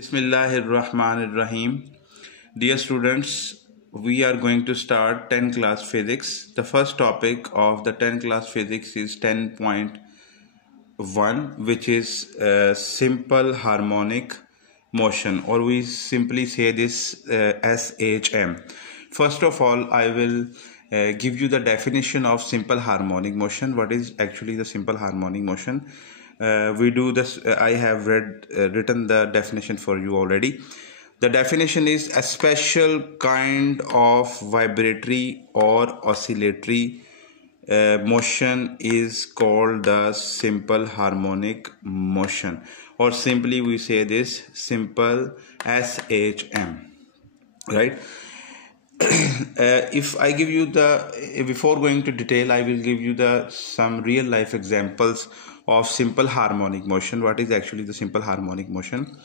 Bismillahirrahmanirrahim. Dear students, we are going to start 10 class physics. The first topic of the 10 class physics is 10.1, which is simple harmonic motion, or we simply say this SHM. First of all, I will give you the definition of simple harmonic motion. What is actually the simple harmonic motion? We do this. I have written the definition for you already. The definition is a special kind of vibratory or oscillatory motion is called the simple harmonic motion, or simply we say this simple SHM, right? If I give you before going to detail, I will give you some real life examples of simple harmonic motion. What is actually the simple harmonic motion?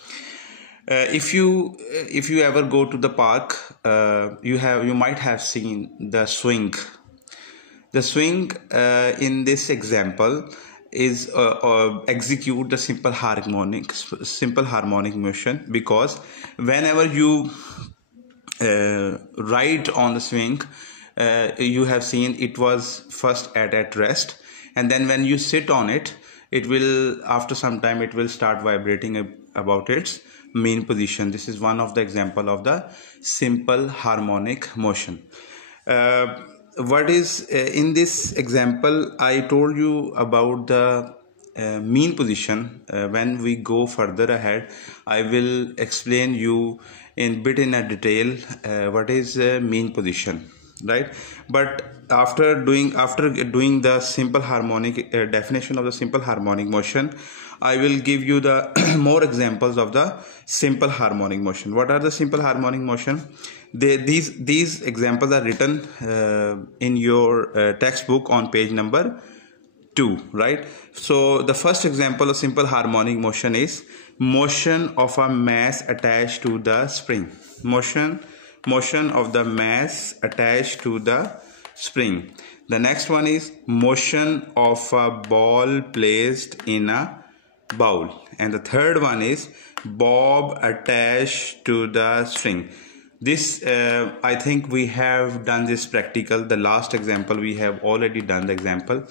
If you ever go to the park, you might have seen the swing. The swing in this example is execute the simple harmonic motion, because whenever you ride on the swing, you have seen it was first at rest, and then when you sit on it, it will, after some time, it will start vibrating about its mean position. This is one of the example of the simple harmonic motion. What is in this example, I told you about the mean position. When we go further ahead, I will explain you in a detail what is mean position, right? But after doing the simple harmonic definition of the simple harmonic motion, I will give you the more examples of the simple harmonic motion. What are the simple harmonic motion? These examples are written in your textbook on page number 2, right? So the first example of simple harmonic motion is motion of a mass attached to the spring. Motion of the mass attached to the spring. The next one is motion of a ball placed in a bowl, and the third one is bob attached to the string. This I think we have done this practical. The last example we have already done the example.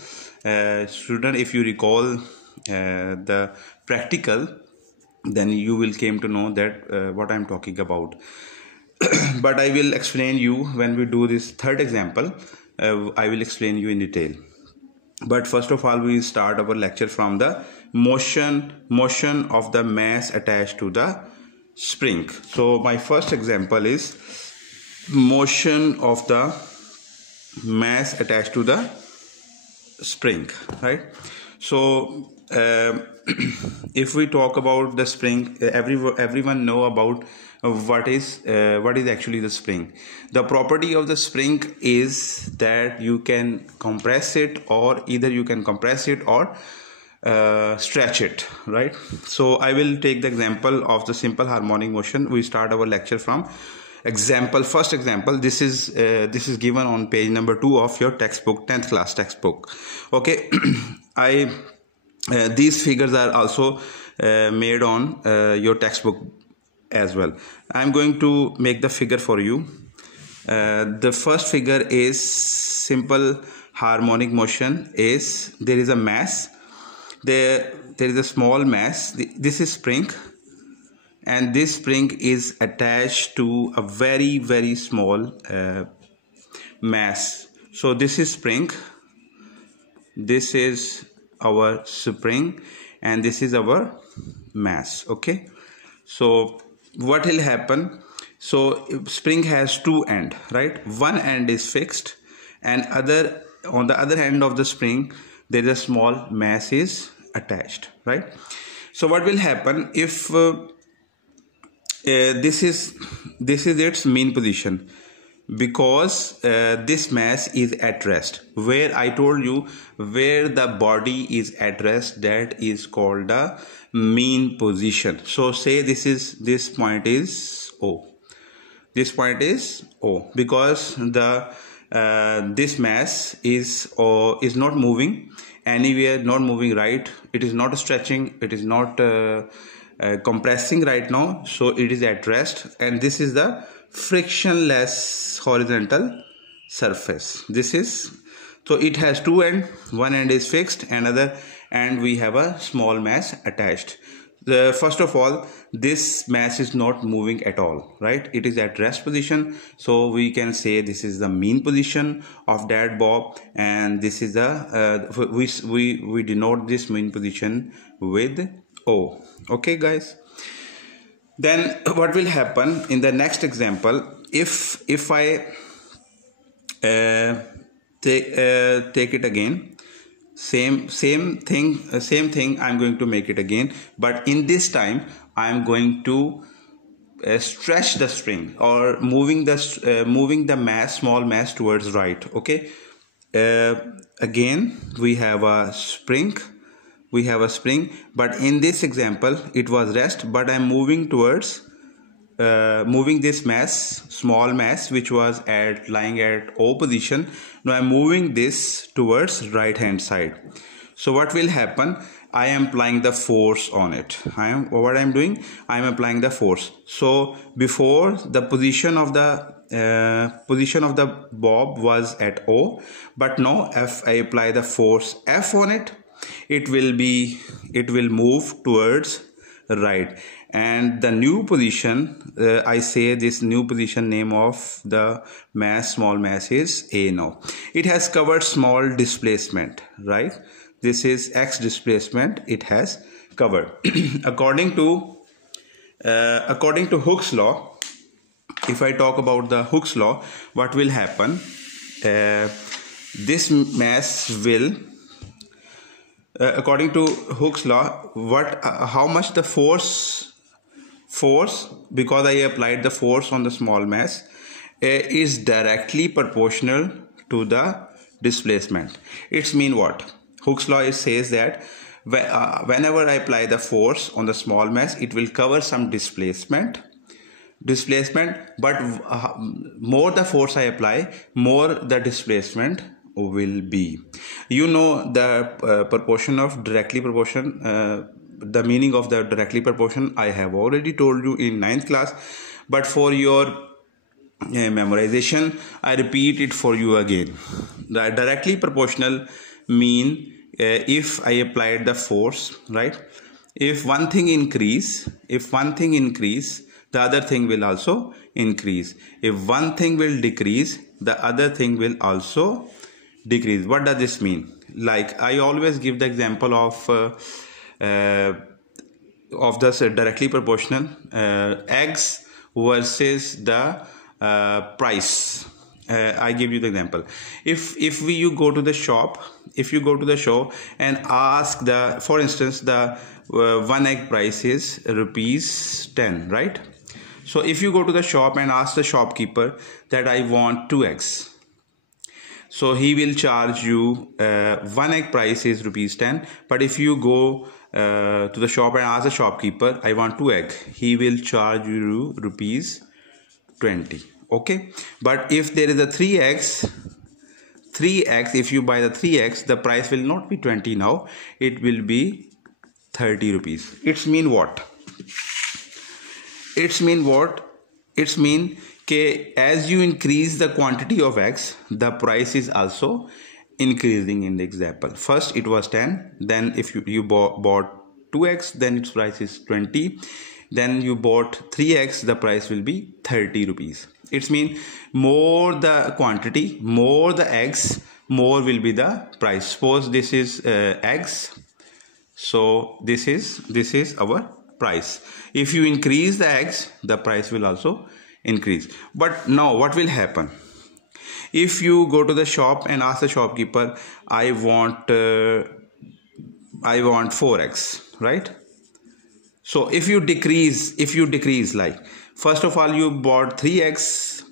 Student, if you recall the practical, then you will came to know that what I'm talking about. But I will explain you when we do this third example. I will explain you in detail. But first of all, we start our lecture from the motion of the mass attached to the spring. So my first example is motion of the mass attached to the spring, right? So if we talk about the spring, everyone know about what is actually the spring. The property of the spring is that you can compress it, or either you can compress it or stretch it, right? So I will take the example of the simple harmonic motion. We start our lecture from first example. This is given on page number 2 of your textbook, 10th class textbook. Okay. These figures are also made on your textbook as well. I'm going to make the figure for you. The first figure is simple harmonic motion. Is there is a mass, there is a small mass. This is spring, and this spring is attached to a very, very small mass. So this is spring, this is our spring, and this is our mass. Okay, so what will happen? So spring has two ends, right? One end is fixed, and on the other end of the spring there is a small mass is attached, right? So what will happen if this is its mean position, because this mass is at rest. Where I told you, where the body is at rest, that is called the mean position. So say this point is O. This point is O, because this mass is not moving anywhere, not moving right. It is not stretching. It is not compressing right now, so it is at rest, and this is the frictionless horizontal surface. This is, so it has two ends, one end is fixed, another end we have a small mass attached. First of all, this mass is not moving at all, right? It is at rest position, so we can say this is the mean position of that bob, and this is the we denote this mean position with O. Okay guys, then what will happen in the next example, if I take it again, same thing I'm going to make it again, but in this time I'm going to stretch the string, or moving the mass, small mass, towards right. Okay, again we have a spring, but in this example it was rest, but I'm moving towards moving this mass, small mass, which was lying at O position. Now I'm moving this towards right hand side. So what will happen, I am applying the force on it. I am applying the force. So before, the position of the bob was at O, but now if I apply the force F on it, it will move towards right, and the new position, I say this new position name of the mass, small mass, is A. Now it has covered small displacement, right? This is X displacement it has covered. according to Hooke's law, if I talk about the Hooke's law, what will happen, this mass will, according to Hooke's law, how much the force, because I applied the force on the small mass, is directly proportional to the displacement. It's mean what? Hooke's law says that whenever I apply the force on the small mass, it will cover some displacement, but more the force I apply, more the displacement will be. You know the proportion of directly proportion, the meaning of the directly proportion I have already told you in 9th class, but for your memorization I repeat it for you again. The directly proportional mean, if I applied the force, right, if one thing increase, the other thing will also increase. If one thing will decrease, the other thing will also decrease. What does this mean? Like, I always give the example of this directly proportional, eggs versus the price. I give you the example. If you go to the shop, and ask for instance, the one egg price is ₹10, right? So if you go to the shop and ask the shopkeeper that I want 2 eggs, so he will charge you, one egg price is ₹10, but if you go to the shop and ask the shopkeeper I want 2 eggs, he will charge you ₹20. Okay, but if there is a 3 eggs, if you buy the 3 eggs, the price will not be 20 now, it will be 30 rupees. It's mean what? It's mean as you increase the quantity of eggs, the price is also increasing. In the example, first it was 10, then if you bought 2 eggs, then its price is 20, then you bought 3 eggs, the price will be 30 rupees. It's mean more the quantity, more the eggs, more will be the price. Suppose this is eggs, so this is our price. If you increase the eggs, the price will also increase. But now what will happen? If you go to the shop and ask the shopkeeper, I want 4 eggs, right? So if you decrease, like, first of all you bought 3 eggs,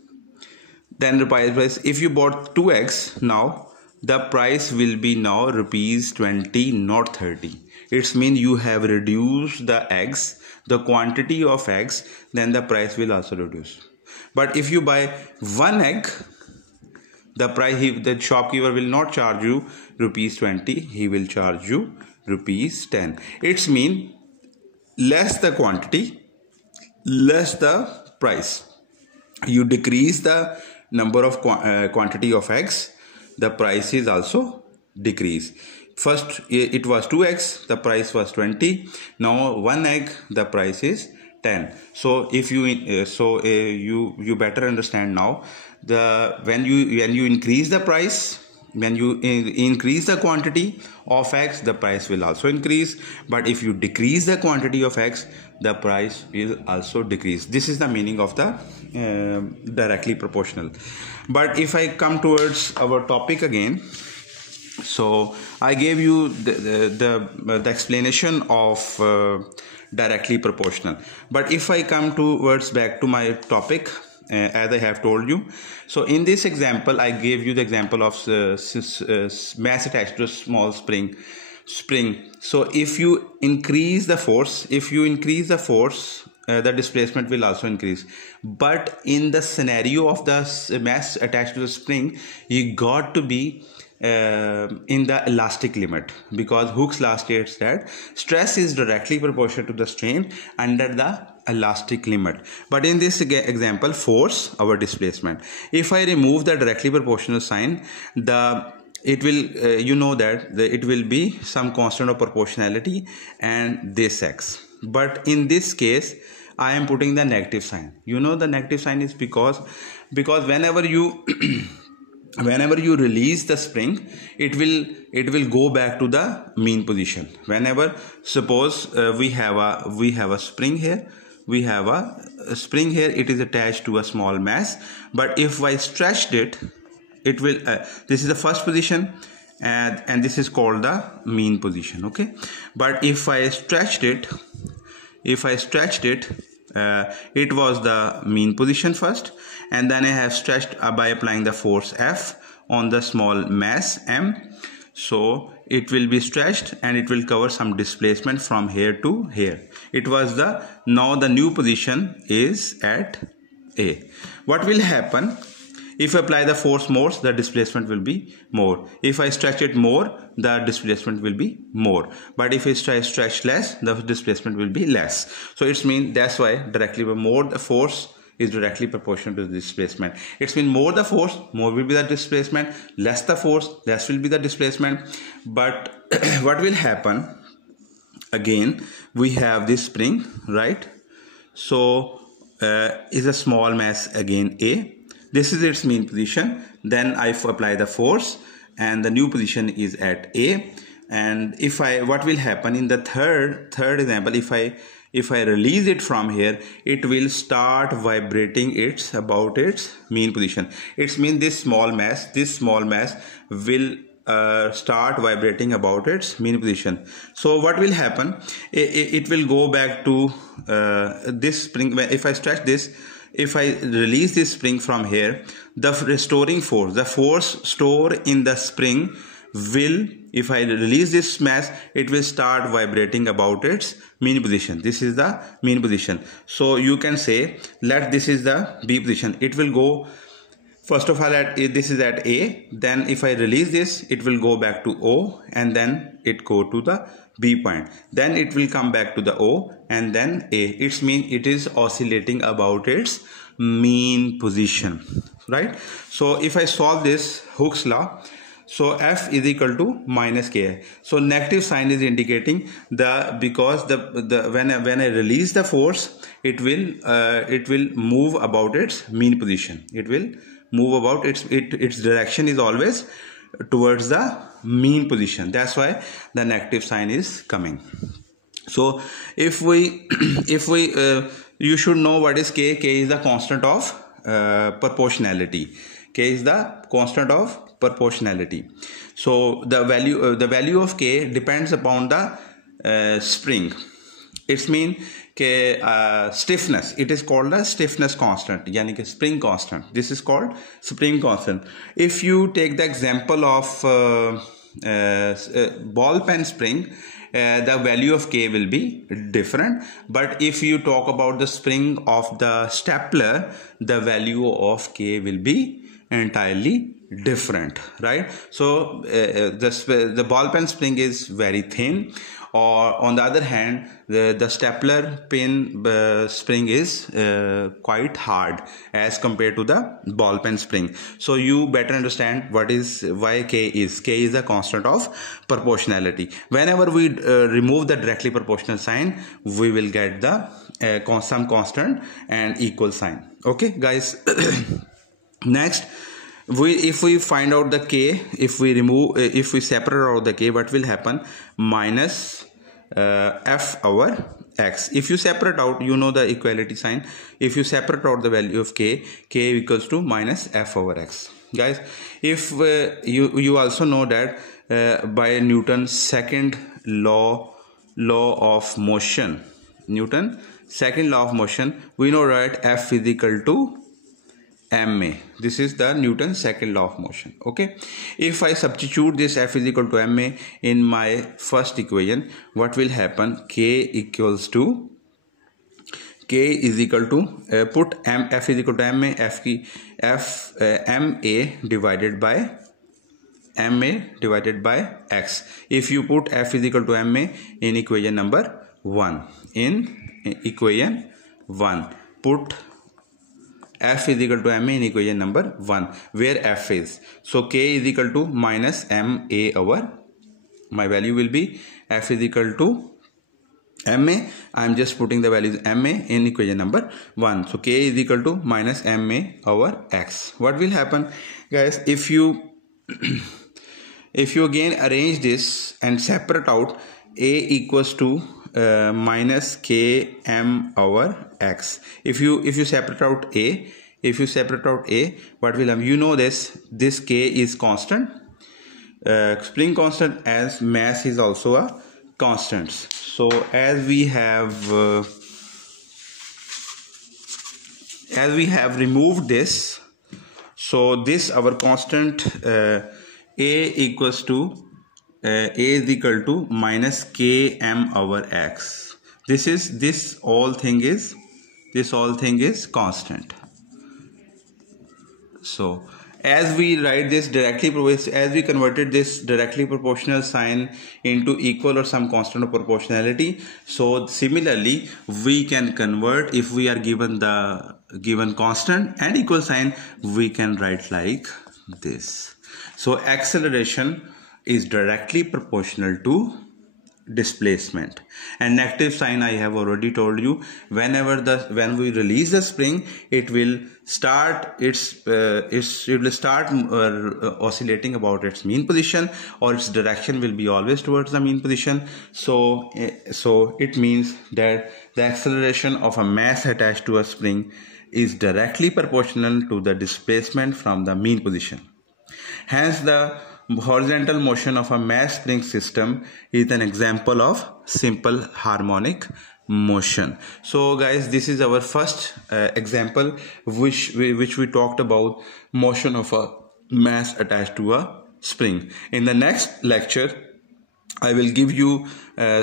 then the price, if you bought 2 eggs, now the price will be now ₹20, not 30. It's mean you have reduced the eggs, the quantity of eggs, then the price will also reduce. But if you buy 1 egg, the shopkeeper will not charge you ₹20, he will charge you ₹10. It's mean less the quantity, less the price. You decrease the number of quantity of eggs, the price is also decrease. First it was 2 eggs, the price was 20. Now 1 egg, the price is 10. So if you you better understand now, the when you increase the price, when you increase the quantity of eggs, the price will also increase. But if you decrease the quantity of eggs, the price will also decrease. This is the meaning of the directly proportional. But if I come towards our topic again, so I gave you the explanation of directly proportional. But if I come towards back to my topic, as I have told you, so in this example I gave you the example of mass attached to a small spring. So if you increase the force, the displacement will also increase. But in the scenario of the mass attached to the spring, you got to be in the elastic limit, because Hooke's law states that stress is directly proportional to the strain under the elastic limit. But in this example, force our displacement. If I remove the directly proportional sign, it will it will be some constant of proportionality and this x. But in this case I am putting the negative sign. The negative sign is because whenever you whenever you release the spring, it will go back to the mean position. Whenever, suppose we have a spring here, it is attached to a small mass, but if I stretched it, it will this is the first position, and this is called the mean position. Okay, but if I stretched it, it was the mean position first, and then I have stretched by applying the force F on the small mass M. So it will be stretched and it will cover some displacement from here to here. It was now the new position is at A. What will happen? If I apply the force more, the displacement will be more. If I stretch it more, the displacement will be more. But if I stretch less, the displacement will be less. So it means that's why directly more the force is directly proportional to the displacement. It means more the force, more will be the displacement. Less the force, less will be the displacement. But what will happen? Again, we have this spring, right? So is a small mass again A. This is its mean position. Then I apply the force, and the new position is at A. And what will happen in the third example? If I release it from here, it will start vibrating about its mean position. It means this small mass will start vibrating about its mean position. So what will happen? It will go back to this spring. If I stretch this, if I release this spring from here, the restoring force, the force stored in the spring will, if I release this mass, it will start vibrating about its mean position. This is the mean position. So you can say, this is the B position. It will go, first of all, this is at A. Then if I release this, it will go back to O, and then it go to the B point. Then it will come back to the O, and then A. It means it is oscillating about its mean position, right? So if I solve this Hooke's law, so F is equal to minus Ki. So negative sign is indicating because when I release the force, it will move about its mean position. It will move about its direction is always towards the mean position. That's why the negative sign is coming. So if we you should know what is K. K is the constant of proportionality. K is the constant of proportionality. So the value of K depends upon the spring. It means stiffness. It is called the stiffness constant, yani कि spring constant. This is called spring constant. If you take the example of ball pen spring, the value of K will be different. But if you talk about the spring of the stapler, the value of K will be entirely different, right? So the ball pen spring is very thin. or on the other hand the stapler pin spring is quite hard as compared to the ball pen spring. So you better understand why K is a constant of proportionality. Whenever we remove the directly proportional sign, we will get the some constant and equal sign. Okay guys. Next, if we find out the K, if we separate out the K, what will happen? Minus f over x. If you separate out, you know the equality sign. If you separate out the value of K equals to minus f over x. Guys, if you also know that by Newton's second law of motion, Newton's second law of motion, we know that F is equal to ma. This is the Newton's second law of motion. Okay, if I substitute this F is equal to ma in my first equation, what will happen? K is equal to put F is equal to ma, ma divided by x. If you put F is equal to ma in equation number 1, put F is equal to ma in equation number 1, where F is. So K is equal to minus ma over, my value will be F is equal to ma. I am just putting the values ma in equation number 1. So K is equal to minus ma over x. What will happen, guys, if you again arrange this and separate out, A equals to minus km over x. If you separate out A, what will happen? You know this K is constant, spring constant, as mass is also a constant. So as we have removed this, so this our constant A equals to A is equal to minus km over x. This all thing is constant. So as we write this directly, as we converted this directly proportional sign into equal or some constant of proportionality, so similarly we can convert, if we are given the constant and equal sign, we can write like this. So acceleration is directly proportional to displacement, and negative sign I have already told you. When we release the spring, it will start oscillating about its mean position, or its direction will be always towards the mean position. So it means that the acceleration of a mass attached to a spring is directly proportional to the displacement from the mean position. Hence the horizontal motion of a mass spring system is an example of simple harmonic motion. So guys, this is our first example which we talked about motion of a mass attached to a spring. In the next lecture, I will give you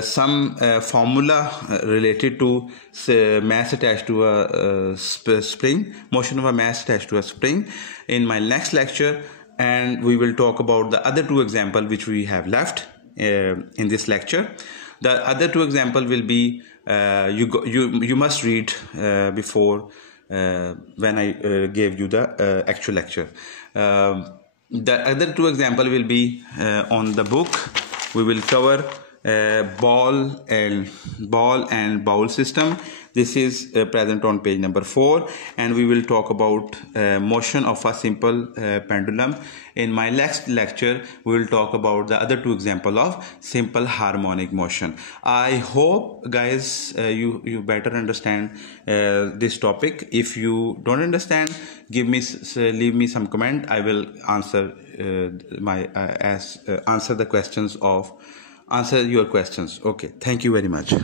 some formula related to mass attached to a spring, motion of a mass attached to a spring, in my next lecture. And we will talk about the other two examples which we have left in this lecture. The other two examples will be you must read before when I gave you the actual lecture. The other two examples will be on the book. We will cover ball and bowl system. This is present on page number 4, and we will talk about motion of a simple pendulum. In my next lecture, we will talk about the other two examples of simple harmonic motion. I hope guys you better understand this topic. If you don't understand, leave me some comment. I will answer answer your questions. Okay, thank you very much.